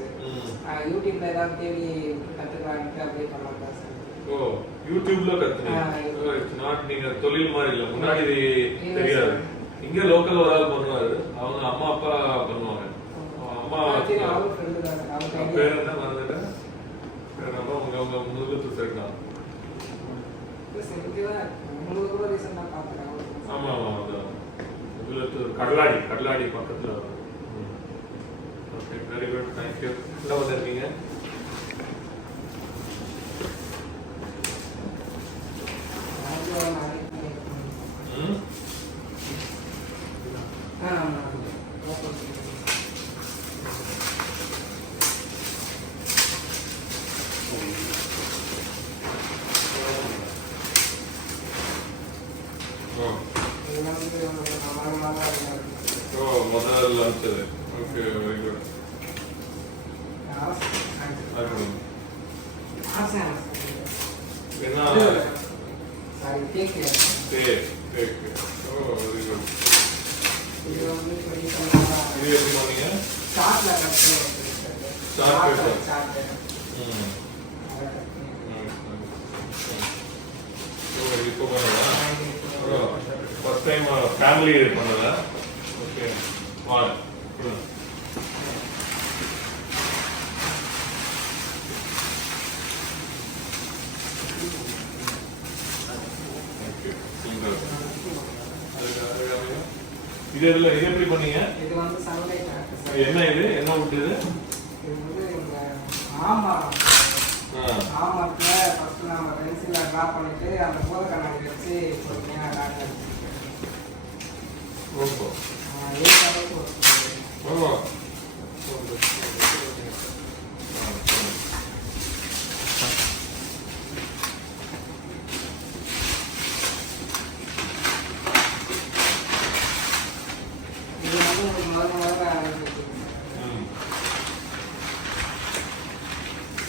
இருந்துச்சு. யூடியூப்ல ஏதாவது தேடி கற்றுக்கலான்ட்டு அப்படியே பண்ணலாம் தான் சார். ஓ, யூடியூப்ல கற்றுனீங்க. நாட் நீங்கள் தொழில் மாதிரி இல்லை, முன்னாடி தெரியாது. இங்கே லோக்கல் ஒரு ஆள் பண்ணுவார், அவங்க அம்மா அப்பா பண்ணுவாங்க. அம்மா பேர் என்ன மறந்துட்டேன், அப்பா அவங்க முதுகுத்து சைடு தான். ஆமா ஆமா, அதான் கடலாடி கடலாடி பக்கத்துல. Okay, very good, thank you. என்ன வந்திருக்கீங்க? முதல்ல அனுப்பிச்சது. Okay, very good. என்ன cake? Cake. Oh, very good. இது வந்து இது எப்படி பண்ணீங்க? சாட்ல கட் பண்ணி சாட். இப்போ பண்ணதா? ஃபர்ஸ்ட் டைம் ஃபேமிலி பண்ணதா? ஓகே, வாங்க. இது எதுல இது எப்படி பண்ணீங்க? இது வந்து சன்லைட் ஆக்ட். என்ன இது? என்ன வுட் இது? இது வந்து இந்த ஆமரம். ஆமரத்துல ஃபர்ஸ்ட் நாம பென்சில்ல டிரா பண்ணிட்டு அந்த போத கண்ணாடி வச்சு பொறுமையா டாட் அடிச்சு. ஓஹோ. ஏ அளவுக்கு வரும். ஓஹோ.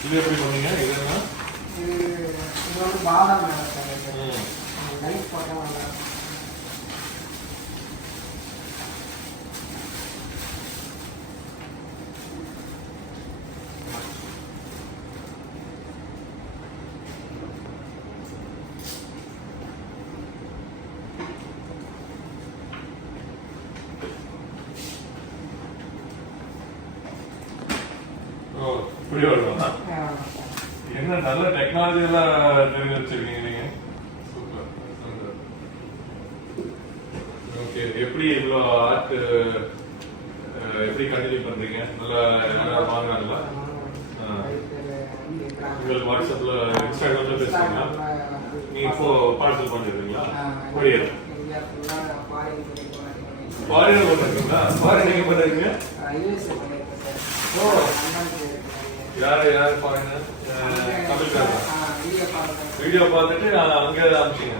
இது எப்படி பண்ணீங்க? இது என்ன? இது வந்து பாதாம் லைட் போட்டா நல்லா இருக்கும். ஓ, இப்படி வருமா? என்ன நல்ல டெக்னாலஜி எல்லாம் தெரிஞ்சு வச்சிருக்கீங்க நீங்க. சூப்பர். ஓகே, எப்படி இவ்வளோ ஆர்ட் எப்படி கண்டினியூ பண்றீங்க? நல்லா யாராவது வாங்குறாங்களா? உங்களுக்கு வாட்ஸ்அப்ல இன்ஸ்டாகிராம்ல பேசுறீங்களா? நீங்க இப்போ பார்சல் பண்ணிடுறீங்களா? கொரியர். ஃபாரினர் பண்ணுறீங்களா? ஃபாரின் எங்க பண்ணுறீங்க? ஓ, யாரு யாரு ஃபாரினர்? தமிழ்காரா? வீடியோ பார்த்துட்டு அங்கே அனுப்பிச்சிங்க.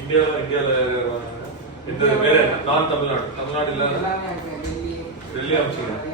இந்தியாவில் எந்த வேற நான் தமிழ்நாடு இல்லை டெல்லி அனுப்பிச்சிங்க.